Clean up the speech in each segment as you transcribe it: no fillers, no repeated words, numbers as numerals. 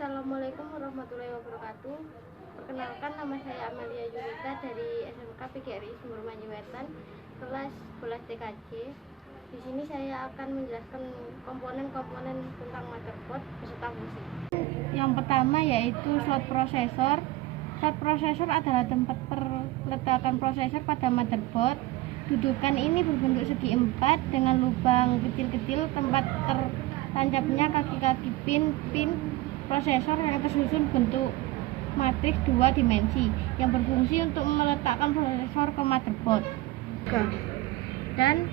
Assalamualaikum warahmatullahi wabarakatuh. Perkenalkan, nama saya Amalia Yulita dari SMK PGRI Sumber Wetan, kelas 11 TKJ. Di sini saya akan menjelaskan komponen-komponen tentang motherboard beserta fungsi. Yang pertama yaitu slot prosesor. Slot prosesor adalah tempat perletakan prosesor pada motherboard. Dudukan ini berbentuk segi empat dengan lubang kecil-kecil tempat tertancapnya kaki-kaki pin prosesor yang tersusun bentuk matriks dua dimensi yang berfungsi untuk meletakkan prosesor ke motherboard. Dan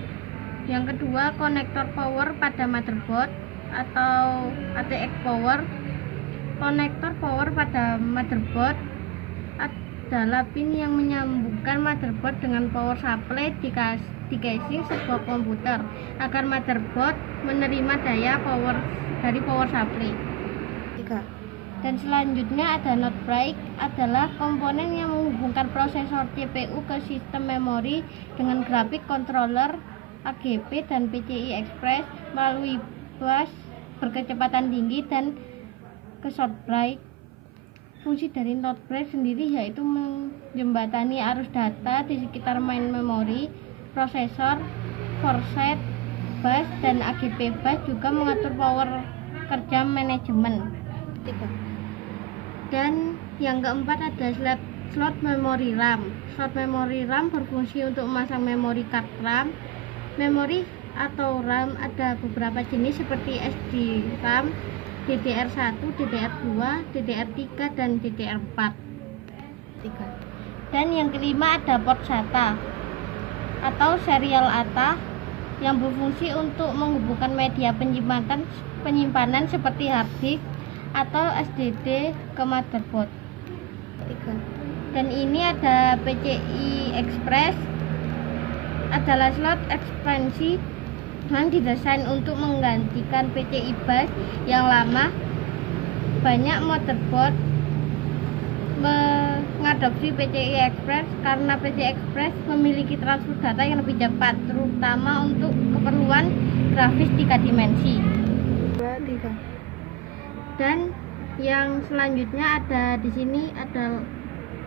yang kedua, konektor power pada motherboard atau ATX power. Konektor power pada motherboard adalah pin yang menyambungkan motherboard dengan power supply di casing sebuah komputer agar motherboard menerima daya power dari power supply. Dan selanjutnya ada not bright, adalah komponen yang menghubungkan prosesor CPU ke sistem memori dengan grafik controller AGP dan PCI Express melalui bus berkecepatan tinggi dan ke short bright. Fungsi dari not bright sendiri yaitu menjembatani arus data di sekitar main memori, prosesor, forset, bus, dan AGP bus, juga mengatur power kerja manajemen. Dan yang keempat ada slot memori RAM. Slot memori RAM berfungsi untuk memasang memori card RAM. Memori atau RAM ada beberapa jenis seperti SD RAM, DDR1, DDR2, DDR3, dan DDR4. Dan yang kelima ada port SATA atau serial ATA yang berfungsi untuk menghubungkan media penyimpanan seperti hard disk atau SSD ke motherboard. Dan ini ada PCI Express, adalah slot ekspansi yang didesain untuk menggantikan PCI bus yang lama. Banyak motherboard mengadopsi PCI Express karena PCI Express memiliki transfer data yang lebih cepat, terutama untuk keperluan grafis 3 dimensi. Dan yang selanjutnya ada di sini ada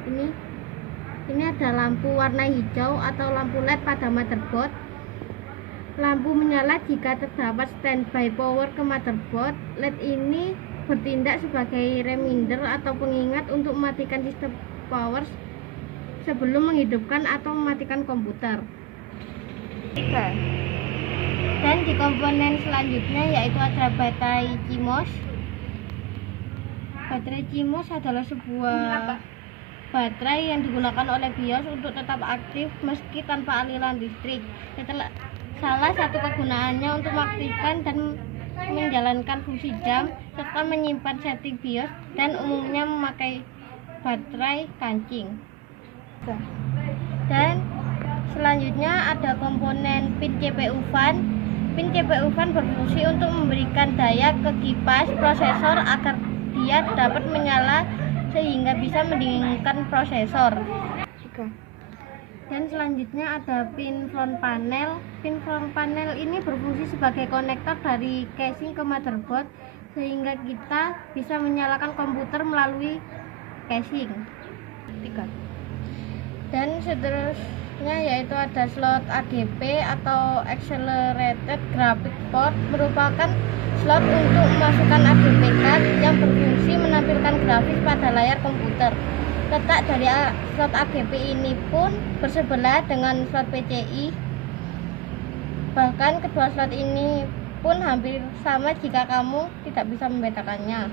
ini ada lampu warna hijau atau lampu LED pada motherboard. Lampu menyala jika terdapat standby power ke motherboard. LED ini bertindak sebagai reminder atau pengingat untuk mematikan sistem power sebelum menghidupkan atau mematikan komputer. Dan di komponen selanjutnya yaitu ada baterai CMOS. Baterai CMOS adalah sebuah baterai yang digunakan oleh BIOS untuk tetap aktif meski tanpa aliran listrik. Salah satu kegunaannya untuk mengaktifkan dan menjalankan fungsi jam serta menyimpan setting BIOS, dan umumnya memakai baterai kancing. Dan selanjutnya ada komponen pin CPU fan. Pin CPU fan berfungsi untuk memberikan daya ke kipas prosesor agar dia dapat menyala sehingga bisa mendinginkan prosesor. Dan selanjutnya ada pin front panel. Pin front panel ini berfungsi sebagai konektor dari casing ke motherboard sehingga kita bisa menyalakan komputer melalui casing. Dan seterusnya yaitu ada slot AGP atau Accelerated Graphic Port, merupakan slot untuk memasukkan AGP card yang berfungsi menampilkan grafis pada layar komputer. Letak dari slot AGP ini pun bersebelah dengan slot PCI. Bahkan kedua slot ini pun hampir sama jika kamu tidak bisa membedakannya.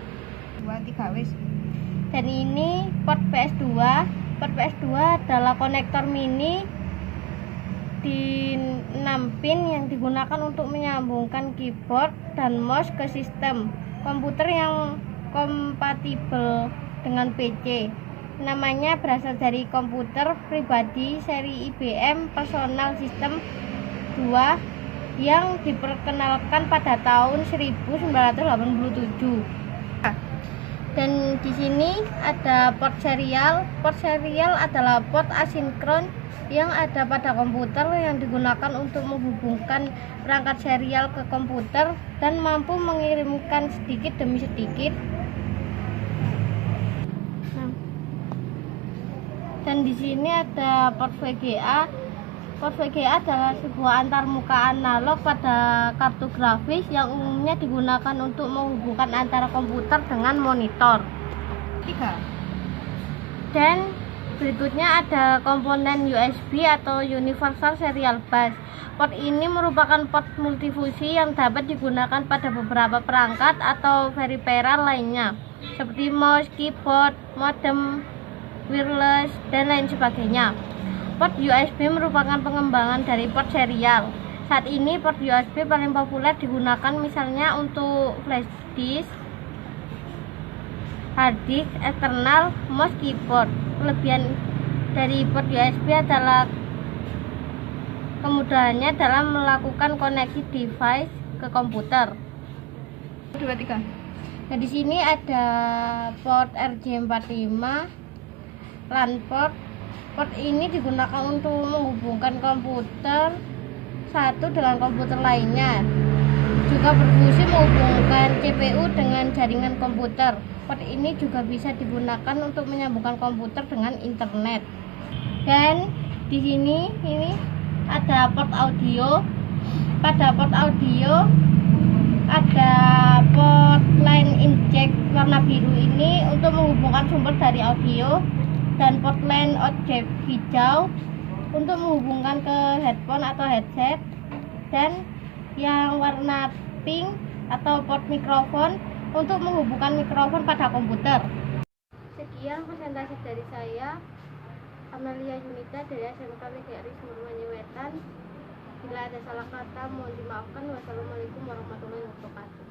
Dan ini port PS2. Port PS2 adalah konektor mini di 6 pin yang digunakan untuk menyambungkan keyboard dan mouse ke sistem komputer yang kompatibel dengan PC. Namanya berasal dari komputer pribadi seri IBM Personal System 2 yang diperkenalkan pada tahun 1987. Dan di sini ada port serial. Port serial adalah port asinkron yang ada pada komputer yang digunakan untuk menghubungkan perangkat serial ke komputer dan mampu mengirimkan sedikit demi sedikit Dan di sini ada port VGA. Port VGA adalah sebuah antarmuka analog pada kartu grafis yang umumnya digunakan untuk menghubungkan antara komputer dengan monitor. 3. Dan berikutnya ada komponen USB atau Universal Serial Bus. Port ini merupakan port multifungsi yang dapat digunakan pada beberapa perangkat atau peripheral lainnya, seperti mouse, keyboard, modem, wireless, dan lain sebagainya. Port USB merupakan pengembangan dari port serial. Saat ini port USB paling populer digunakan misalnya untuk flash disk, hard disk eksternal, mouse, keyboard. Kelebihan dari port USB adalah kemudahannya dalam melakukan koneksi device ke komputer. 2, 3. Nah, di sini ada port RJ45, LAN port. Port ini digunakan untuk menghubungkan komputer satu dengan komputer lainnya. Juga berfungsi menghubungkan CPU dengan jaringan komputer. Port ini juga bisa digunakan untuk menyambungkan komputer dengan internet. Dan di sini ini ada port audio. Pada port audio ada port line inject warna biru ini untuk menghubungkan sumber dari audio, dan port line outject hijau untuk menghubungkan ke headphone atau headset, dan yang warna pink atau port mikrofon untuk menghubungkan mikrofon pada komputer. Sekian presentasi dari saya, Amalia Yunita dari SMK PGRI Sumermanyu Wetan. Bila ada salah kata mohon dimaafkan. Wassalamualaikum warahmatullahi wabarakatuh.